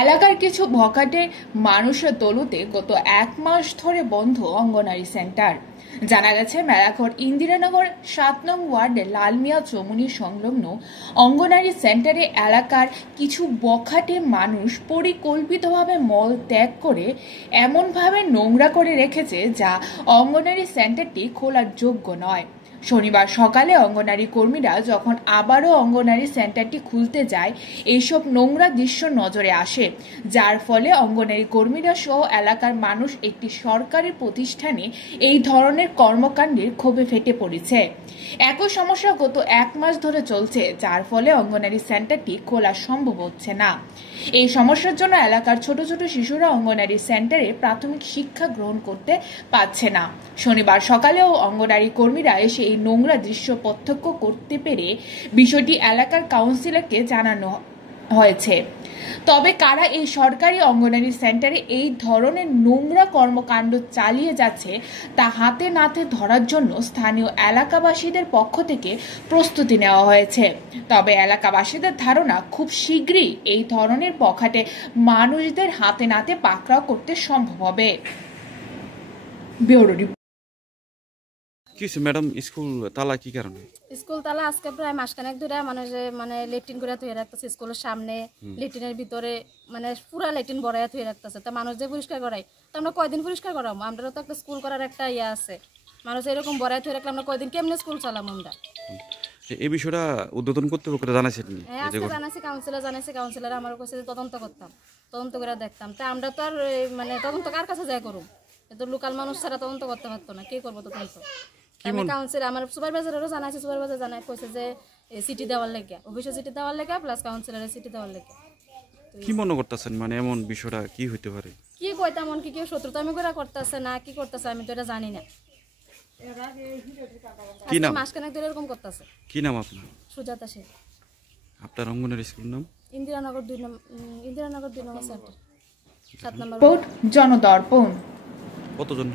এলাকার কিছু ভকাটে মানুষের দৌলতে গত 1 মাস ধরে বন্ধ অঙ্গনারী সেন্টার। জানা গেছে, মেলাঘর ইন্দিরানগর 7 নং ওয়ার্ডে লালমিয়া চৌমুহনী সংলগ্ন অঙ্গনারী সেন্টারে এলাকার কিছু বখাটে মানুষ পরিকল্পিতভাবে মল ত্যাগ করে এমনভাবে নোংরা করে রেখেছে যা অঙ্গনারী সেন্টারটি খোলার যোগ্য নয়। শনিবার সকালে অঙ্গনারী কর্মীরা যখন আবারও অঙ্গনারী সেন্টারটি খুলতে যায়, এইসব নোংরা দৃশ্য নজরে আসে, যার ফলে অঙ্গনারী কর্মীরা সহ এলাকার মানুষ একটি সরকারি প্রতিষ্ঠানে এই ধরনের কর্মকাণ্ডের ক্ষোভে ফেটে পড়েছে। একই সমস্যা গত 1 মাস ধরে চলছে, যার ফলে অঙ্গনারী সেন্টারটি খোলা সম্ভব হচ্ছে না। এই সমস্যার জন্য এলাকার ছোট ছোট শিশুরা অঙ্গনারী সেন্টারে প্রাথমিক শিক্ষা গ্রহণ করতে পারছে না। শনিবার সকালেও অঙ্গনারী কর্মীরা এসে এই নোংরা দৃশ্য প্রত্যক্ষ করতে পেরে বিষয়টি এলাকার কাউন্সিলরকে জানানো হয়েছে। তবে কারা এই সরকারি অঙ্গনারী সেন্টারে এই ধরনের নোংরা কর্মকাণ্ড চালিয়ে যাচ্ছে তা হাতে নাতে ধরার জন্য স্থানীয় এলাকাবাসীদের পক্ষ থেকে প্রস্তুতি নেওয়া হয়েছে। তবে এলাকাবাসীদের ধারণা, খুব শীঘ্রই এই ধরনের বখাটে মানুষদের হাতে নাতে পাকড়াও করতে সম্ভব হবে। Bureau report. ম্যাডাম, স্কুল তালা কি কারণে? স্কুল তালা আজকে প্রায় মাসখানেক ধরে মানে লেট্রিন করে থুয়ে রাখতেছে স্কুলের সামনে, লেট্রিনের ভিতরে মানে পুরা লেট্রিন বড়াইয়া থুয়ে রাখতেছে। তা মানুষ যে পরিষ্কার করাই, তো আমরা কয়দিন পরিষ্কার করাবো? আমরা তো একটা স্কুল করার একটা ইয়ে আছে, মানুষ এরকম বড়াই থুয়ে রাখলে আমরা কয়দিন কেমনে স্কুল চালাম? আমরা এই বিষয়টা উদ্বোধন কর্তৃপক্ষকে জানাইছেন? হ্যাঁ, আজকে জানাইছি, কাউন্সিলর আমার কাছে তদন্ত করতাম, তদন্ত করে দেখতাম। তা আমরা তো আর মানে তদন্ত কার কাছে যাই করুম? তো লোকাল মানুষ ছাড়া তদন্ত করতে পারতো না, কে করবো তদন্ত? আমি কাউন্সিলর আমার সুপারভাইজারও জানাইছি, সুপারভাইজার জানাই কইছে যে সিটি দেওয়ার লেগে, অফিসে সিটি দেওয়ার লেগে প্লাস কাউন্সিলরের সিটি দেওয়ার লেগে। কি মনে করতেছেন, মানে এমন বিষয়টা কি হইতে পারে? কি কইতাম, এমন কি কেউ শত্রুতা আমি করে করতেছে না কি করতেছে আমি তো এটা জানি না। কি নাম? মাসখানেক ধরে এরকম করতেছে। কি নাম আপনার? সুজাতা শেখ। আপনার অঙ্গনের স্কুল নাম? ইন্দিরানগর 2 নম্বর সেন্টার, 7 নম্বর। জনদর্পণ। কতজন?